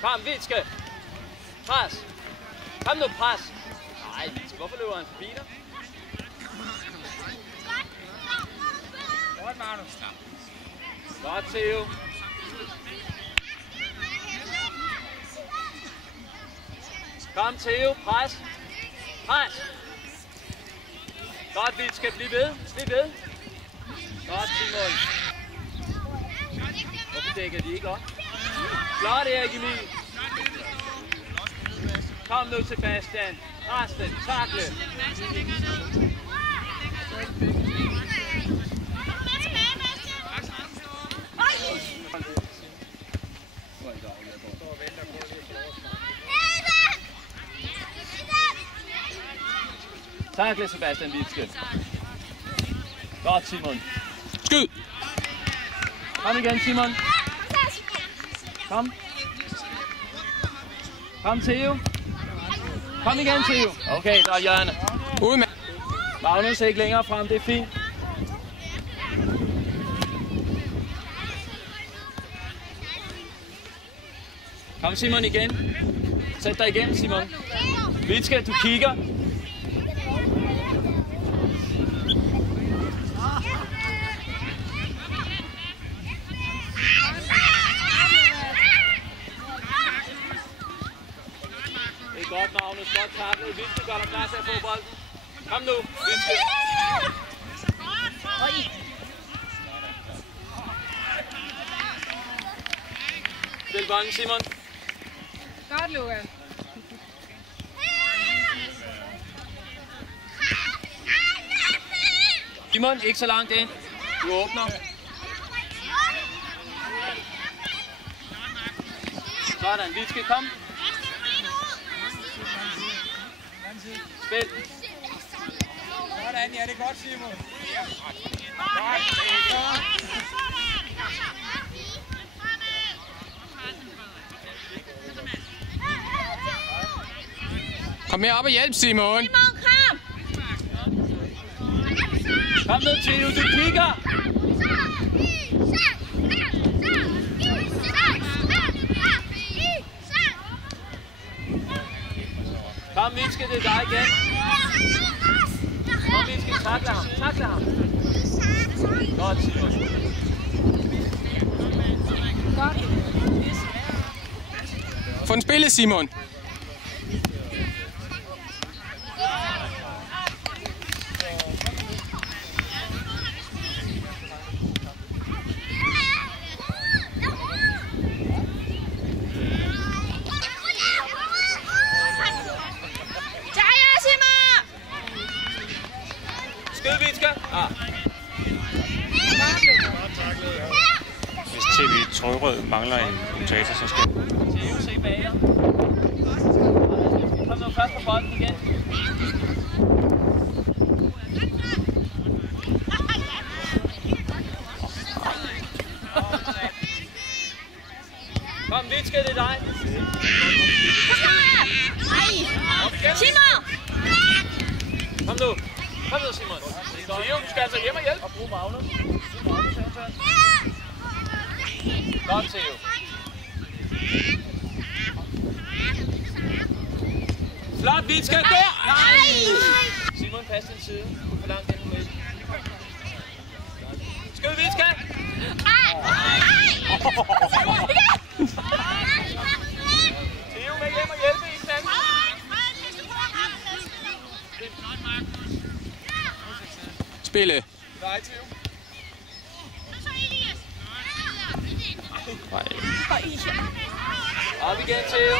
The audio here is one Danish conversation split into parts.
Kom, Vitske. Pres. Kom nu, pres. Nej, Vitske, hvorfor løber han forbi dig? Godt, Magnus. Godt, Theo. Kom, Theo. Pres. Pres. Godt, Vitske. Bliv ved. Bliv ved. Godt, Simon. Hvorfor dækker de ikke op? Flot, Erik Emil. Kom nu, Sebastian. Resten. Takle. Takle, Sebastian Vitske. Godt, Simon. Skyd! Kom igen, Simon. Kom. Kom, Theo. Kom igen, Theo. Okay, der er hjørne. Ude med. Magnus er ikke længere frem, det er fint. Kom, Simon, igen. Sæt dig igennem, Simon. Vitske, du kigger. Godt, Magnus. Godt taklet. Vitske gør dig klar til at få bolden. Kom nu, Vitske. Spil bolden, Simon. Godt, Luca. Simon, ikke så langt ind. Du åbner. Sådan, Vitske, kom. Spil. Sådan, ja, det er godt, Simon. Kom her op og hjælp, Simon. Simon, kom! Kom nu, Theo, du kigger. Kom, Vitske, det er dig igen. Kom, Vitske, takle ham, takle ham. Godt, Simon. Godt. Få den spillet, Simon. Hvis TV Trøjrød mangler en kommentator, så skal Theo, se bag jer. Kom nu først på bolden igen. Kom, Vitske, det er dig. Simon! Kom nu. Kom nu, Simon. Theo, du skal altså hjem og hjælpe. Og bruge Magnus. Godt, Theo. Flot, Vitske, der! Nej! Simon, pas din side. Du er for langt ind med. Skyd, Vitske! Theo, med hjem og hjælpe i den. Spille. Nej, Theo. Op igen, Theo.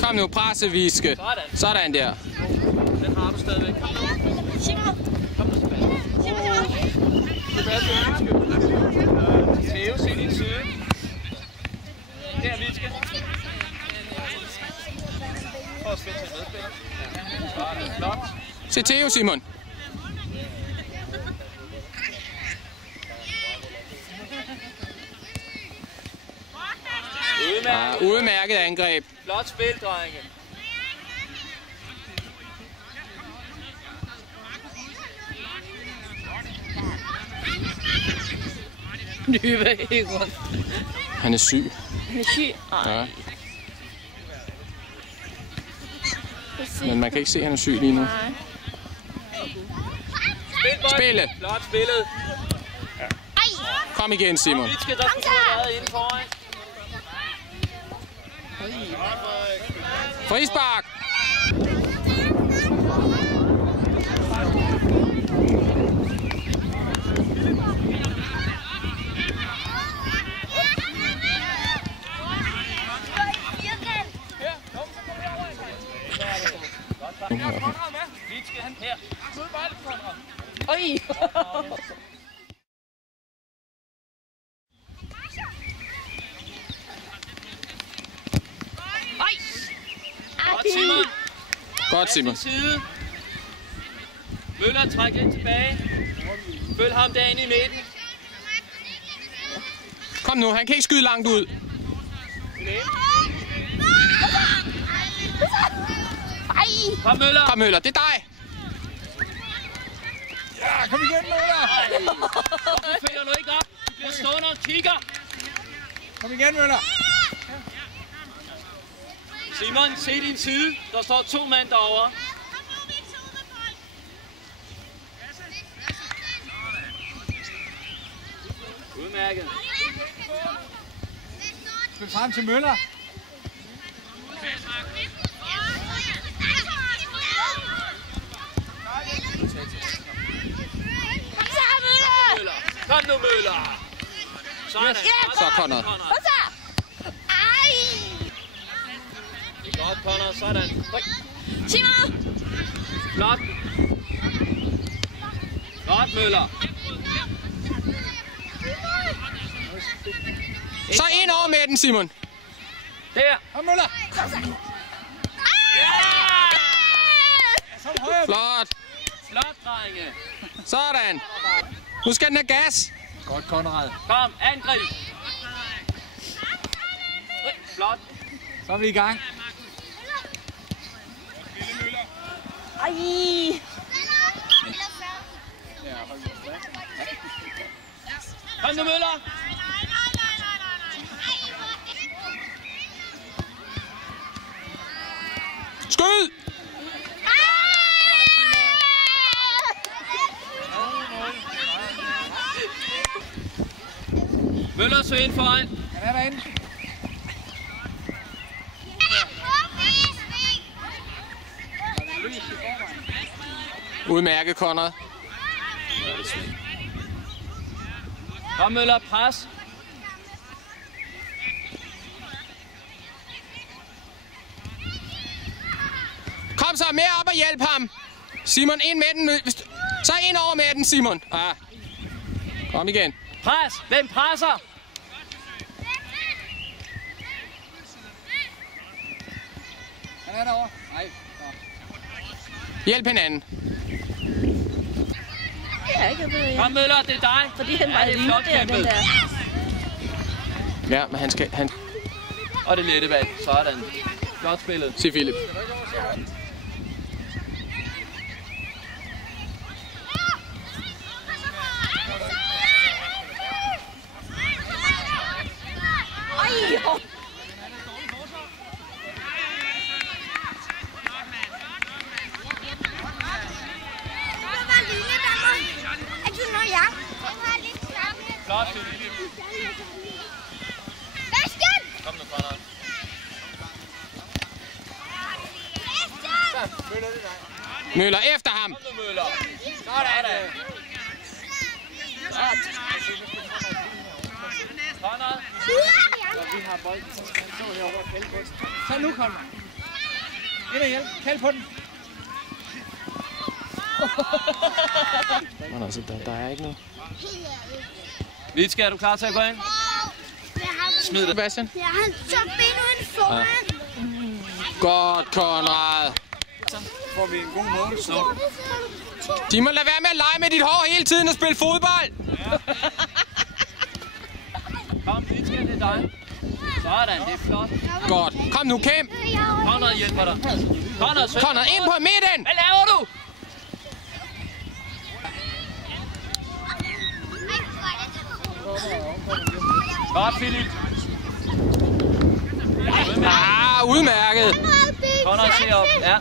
Kom nu, presse, Vitske. Sådan der. Den har du stadigvæk. Kom nu. Kom nu, Sebastian. Sebastian, Theo, se din side. Der, Vitske. Prøv at spille til medspiller. Sådan, flot. Se Theo, Simon. Udmærket angreb. Flot spil, drenge. Løber ikke rundt. Han er syg. Han er syg. Ja. Men man kan ikke se, at han er syg lige nu. Spille! Flot spillet. Kom igen, Simon. Vitske, der skulle have været inde foran. Frispark! Vitske, han her. Oj! Godt, Simon. Godt, Simon. Side. Møller træk lidt tilbage. Følg ham derinde i midten. Kom nu, han kan ikke skyde langt ud. Kom Møller. Kom Møller, det er dig. Ja, kom igen, Møller! Hvorfor følger du ikke op? Du bliver stående og kigger. Kom igen, Møller! Simon, se din side. Der står 2 mand derovre. Udmærket. Spil frem til Møller. Møller. Kom nu, Møller. Sådan. Så, Conrad. Det er godt, Conrad. Sådan. Simon! Flot. Godt, Møller. Så ind over med den, Simon. Der. Kom, Møller! Ja! Så højre! Flot. Flot, drenge. Sådan. Nu skal den have gas. Godt, Conrad. Kom, angrib. Flot. Så er vi i gang. Ej! Kom nu, Møller. Skyd! Møller søger ind foran. Han er derinde. Udmærket, Conrad. Kom, Møller, pres. Kom så, mere op og hjælp ham. Simon, ind med den. Så ind over med den, Simon. Ah. Kom igen. Pres. Hvem presser? Han er derovre. Nej. Hjælp hinanden. Jeg er ikke ved, Kom, Møller, det er dig. fordi han var det er lige flot der, den kæmpet. der. Ja, men han skal... Og det lette bag. Sådan. Godt spillet. Se Philip. Ej! Flot, Philip. Kom nu, Conrad. Møller efter ham. Kom nu, Møller. Sådan. Conrad. Så nu, Conrad. Ind og hjælp. Kald på den. Altså, der er ikke noget. Vitske, er du klar til at gå ind? Smid det. Sebastian. Jeg har så benene foran. Godt, Conrad. Så får vi en god målsnop. De må lade være med at lege med dit hår hele tiden og spille fodbold. Kom, Vitske, det er dig. Sådan, det er flot. Godt. Kom nu, kæmp. Conrad hjælper dig. Conrad, søg. Conrad, ind på midten. Hvad laver du? Godt, Philip. Udmærket. Conrad, se op. Ja.